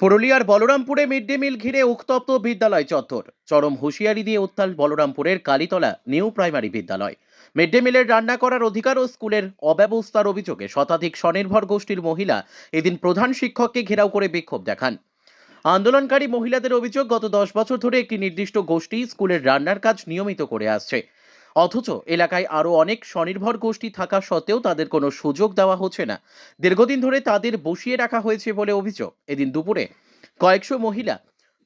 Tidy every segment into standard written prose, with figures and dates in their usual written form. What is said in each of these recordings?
পুরুলিয়ার বলরামপুরে mid day meal ঘিরে উত্তপ্ত বিদ্যালয় চত্বর। চরম হুঁশিয়ারি দিয়ে উত্তাল বলরামপুরের কালীতলা নিউ প্রাইমারি বিদ্যালয়। মিড ডে মিলের রান্না করার অধিকার ও স্কুলের অব্যবস্থার অভিযোগে শতাধিক স্বনির্ভর গোষ্ঠীর মহিলা এদিন প্রধান শিক্ষককে ঘেরাও করে বিক্ষোভ দেখান। আন্দোলনকারী মহিলাদের অভিযোগ, গত 10 বছর ধরে একটি নির্দিষ্ট গোষ্ঠী স্কুলের রান্নার কাজ নিয়মিত করে আসছে, অথচ এলাকায় আরো অনেক স্বনির্ভর গোষ্ঠী থাকা সত্ত্বেও তাদের কোনো সুযোগ দেওয়া হচ্ছে না। দীর্ঘদিন ধরে তাদের বসিয়ে রাখা হয়েছে বলে অভিযোগ। এদিন দুপুরে কয়েকশো মহিলা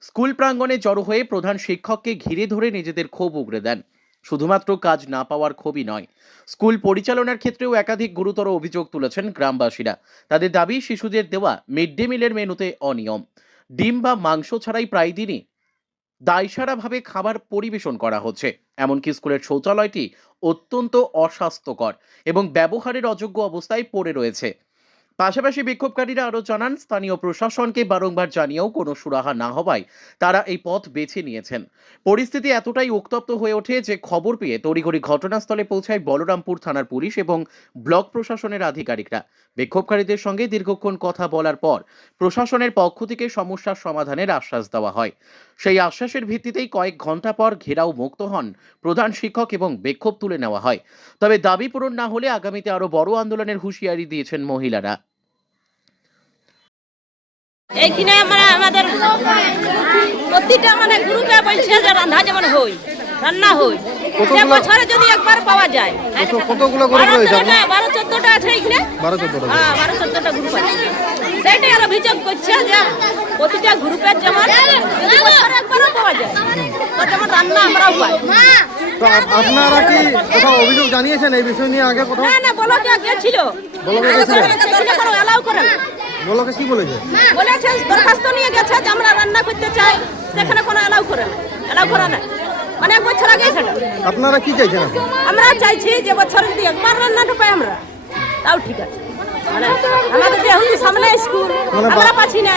স্কুল প্রাঙ্গণে জড়ো হয়ে প্রধান শিক্ষককে ঘিরে ধরে নিজেদের ক্ষোভ উগরে দেন। শুধুমাত্র কাজ না পাওয়ার ক্ষোভই নয়, স্কুল পরিচালনার ক্ষেত্রেও একাধিক গুরুতর অভিযোগ তুলেছেন গ্রামবাসীরা। তাদের দাবি, শিশুদের দেওয়া মিড ডে মিলের মেনুতে অনিয়ম, ডিম বা মাংস ছাড়াই প্রায় দিনই দায়সারাভাবে খাবার পরিবেশন করা হচ্ছে। এমনকি স্কুলের শৌচালয়টি অত্যন্ত অস্বাস্থ্যকর এবং ব্যবহারের অযোগ্য অবস্থায় পড়ে রয়েছে। পাশাপাশি বিক্ষোভকারীরা আরও জানান, স্থানীয় প্রশাসনকে বারংবার জানিয়েও কোনো সুরাহা না হওয়ায় তারা এই পথ বেছে নিয়েছেন। পরিস্থিতি এতটাই উত্তপ্ত হয়ে ওঠে যে খবর পেয়ে তড়িঘড়ি ঘটনাস্থলে পৌঁছায় বলরামপুর থানার পুলিশ এবং ব্লক প্রশাসনের আধিকারিকরা। বিক্ষোভকারীদের সঙ্গে দীর্ঘক্ষণ কথা বলার পর প্রশাসনের পক্ষ থেকে সমস্যার সমাধানের আশ্বাস দেওয়া হয়। সেই আশ্বাসের ভিত্তিতেই কয়েক ঘন্টা পর ঘেরাও মুক্ত হন প্রধান শিক্ষক এবং বিক্ষোভ তুলে নেওয়া হয়। তবে দাবি পূরণ না হলে আগামীতে আরো বড় আন্দোলনের হুঁশিয়ারি দিয়েছেন মহিলারা। এইখানে আমাদের প্রতিটা গ্রুপে বলছে যে রান্না যেমন হই, রান্না হই, যে বছরে যদি একবার পাওয়া যায়। কতগুলো গ্রুপ রয়েছে? 12-14টা আছে এখানে। 12-14টা। হ্যাঁ, 12-14টা গ্রুপ আছে। সেটাই আর অভিযোগ করছে যে প্রতিটা গ্রুপের যেমন যদি বছরে একবারও পাওয়া যায়, তো যেমন রান্না আমরাও পাই। তো আপনারা কি কোথাও অভিযোগ জানিয়েছেন এই বিষয় নিয়ে আগে কোথাও? না, বলকে গেছিল। বলকে গেছিলেন? সেখানে কোনো অ্যালাউ করে না। বলকে কি বলেছে? বলেছে দরখাস্ত নিয়ে গেছে যে আমরা রান্না করতে চাই, সেখানে কোনো অ্যালাউ করে না, অ্যালাউ করে না। অনেক বছর আগে সেটা। আপনারা কি চাইছেন এখন? আমরা চাইছি যে বছরে যদি একবার রান্নাটা পাই আমরা, তাও ঠিক আছে। আমাদের যেহেতু সামনে স্কুল, আমরা পাচ্ছি না।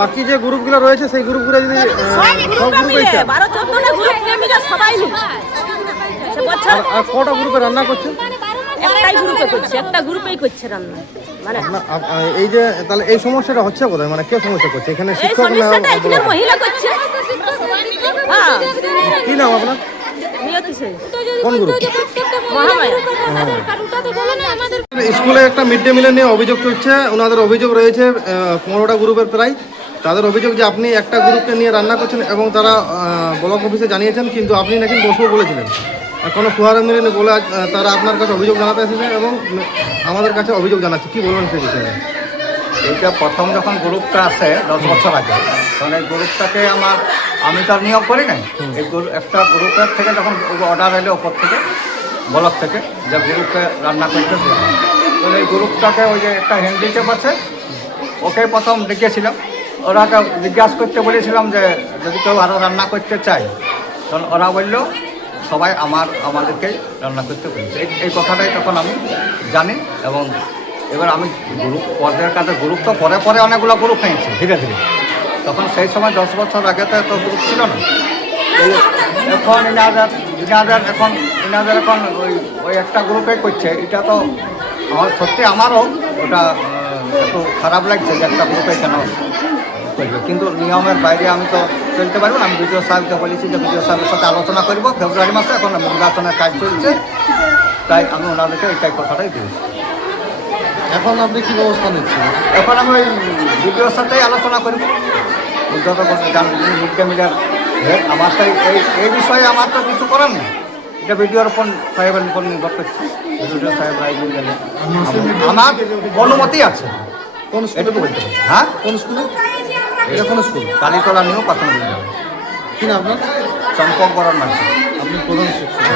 বাকি যে গ্রুপগুলো রয়েছে সেই গ্রুপগুলো যদি সব গ্রুপে মিলে 12-14টা গ্রুপ মিলে সবাই মিলে সে বছর। আর কটা গ্রুপে রান্না করছেন? একটাই গ্রুপে করছে, একটা গ্রুপেই করছে রান্না। এই যে তাহলে এই সমস্যাটা হচ্ছে কোথায়, কে সমস্যা করছে এখানে? এই শিক্ষক না সমস্যাটা এখানে মহিলা করছে। হ্যাঁ, কি নাম আপনার? নিয়তি সেন। কোন গ্রুপ? মহামায়া। স্কুলে একটা মিড ডে মিলের নিয়ে অভিযোগ চলছে। ওনাদের অভিযোগ রয়েছে 15টা গ্রুপের প্রায়। তাদের অভিযোগ যে আপনি একটা গ্রুপকে নিয়ে রান্না করছেন এবং তারা ব্লক অফিসে জানিয়েছেন, কিন্তু আপনি নাকি বসবো বলেছিলেন। এখনো সুহার মিলেনি বলে তারা আপনার কাছে অভিযোগ জানাতে এসেছে এবং আমাদের কাছে অভিযোগ জানাচ্ছে। কি বলবেন সেই বিষয়ে? এইটা প্রথম যখন গ্রুপটা আসে 10 বছর আগে, তখন এই গ্রুপটাকে আমি তো আর নিয়োগ করি নাই। এই একটা গ্রুপের থেকে যখন অর্ডার এলো ওপর থেকে, ব্লক থেকে, যে গ্রুপে রান্না করতে দেওয়া হয়, তো এই গ্রুপটাকে ওই যে একটা হ্যান্ডিক্যাপ আছে, ওকে প্রথম ডেকেছিলাম। ওরাকে জিজ্ঞাসা করতে বলেছিলাম যে যদি কেউ আরও রান্না করতে চায়, তখন ওরা বললো সবাই আমাদেরকেই রান্না করতে বলেছে। এই কথাটাই তখন আমি জানি। এবং এবার আমি গ্রুপ পর্যায়ের কাছে গ্রুপ তো পরে পরে অনেকগুলো গ্রুপ হয়েছে ধীরে ধীরে। তখন সেই সময় 10 বছর আগে তো এত গ্রুপ ছিল না। এখন ইনাদের এখন ওই একটা গ্রুপে করছে। এটা তো সত্যি আমারও ওটা একটু খারাপ লাগছে যে একটা গ্রুপে কেন করবে, কিন্তু নিয়মের বাইরে আমি তো চলতে পারবো না। আমি বিডিও সাহেবকে বলেছি যে বিডিও সাহেবের সাথে আলোচনা করবো ফেব্রুয়ারি মাসে। এখন নির্বাচনের কাজ চলছে, তাই আমি ওনাদেরকে এইটাই কথাটাই দিয়েছি। এখন আপনি কি ব্যবস্থা নিচ্ছেন? এখন আমি ওই বিডিওর সাথেই আলোচনা করব। যত মিড ডে মিলের আমার তো এই বিষয়ে আমার তো কিছু করার নেই। এটা বিডিওর উপর সাহেবের উপর নির্ভর করছে। বিডিও সাহেব রায় দিন গেলে আমার অনুমতি আছে। কোন এটুকু বলতে পারি। হ্যাঁ, কোন স্কুলে? এটা কোন স্কুল? কালীতলা নিউ প্রাথমিক বিদ্যালয়। কি না আপনার? চম্পক বরণ মাঝি। আপনি প্রধান শিক্ষক।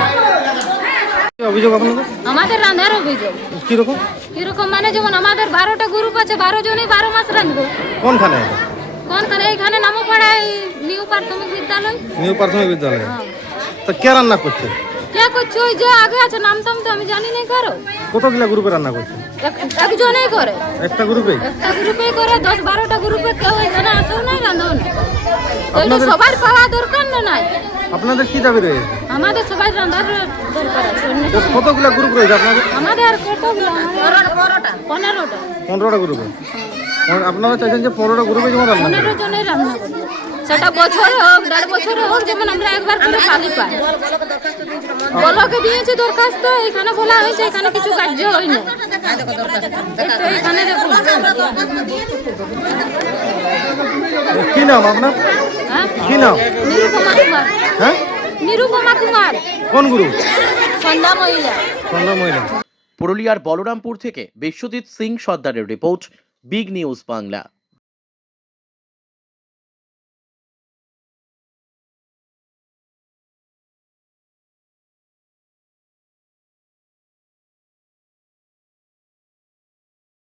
অভিযোগ আপনাদের? আমাদের রান্নার অভিযোগ কিরকম? কিরকম যেমন আমাদের 12টা গ্রুপ আছে, 12 জনই 12 মাস রাঁধবো। কোনখানে? কোনখানে? এইখানে নামপাড়ায় নিউ প্রাথমিক বিদ্যালয়। নিউ প্রাথমিক বিদ্যালয়। তা কে রান্না করছে? কে করছে? ওই যে আগে আছে, নাম টাম তো আমি জানি না। করো কতগুলা গ্রুপে রান্না করছে? একজনেই করে, একটা গ্রুপে? একটা গ্রুপে করে। 10-12টা গ্রুপে কেউ এখানে আসেও নাই, রাঁধেও নাই। তাহলে সবার পাওয়া দরকার না নাই? আপনাদের কি দাবি রয়েছে? আমাদের সবাই রান্নার দরকার আছে। কতগুলা গ্রুপ রয়েছে আপনাদের? আমাদের কতগুলো? 15টা 15টা গ্রুপে। আপনারা চাইছেন যে 15টা গ্রুপে যেমন রান্না করে। 15 জনের রান্না করবো। সেটা বছরে হোক 1.5 বছরে হোক, যেমন আমরা একবার করে পালি পাই। বলকে দিয়েছে দরখাস্ত, এখানে বলা হয়েছে এখানে কিছু কার্য হয় না। তো এখানে দেখুন কি নাম আপনার? হ্যাঁ, কি নাম? নিরুপমা কুমার। হ্যাঁ, নিরুপমা কুমার, কোন গ্রুপ? সন্ধ্যা মহিলা। সন্ধ্যা মহিলা। পুরুলিয়ার বলরামপুর থেকে বিশ্বজিৎ সিং সর্দারের রিপোর্ট, বিগ নিউজ বাংলা।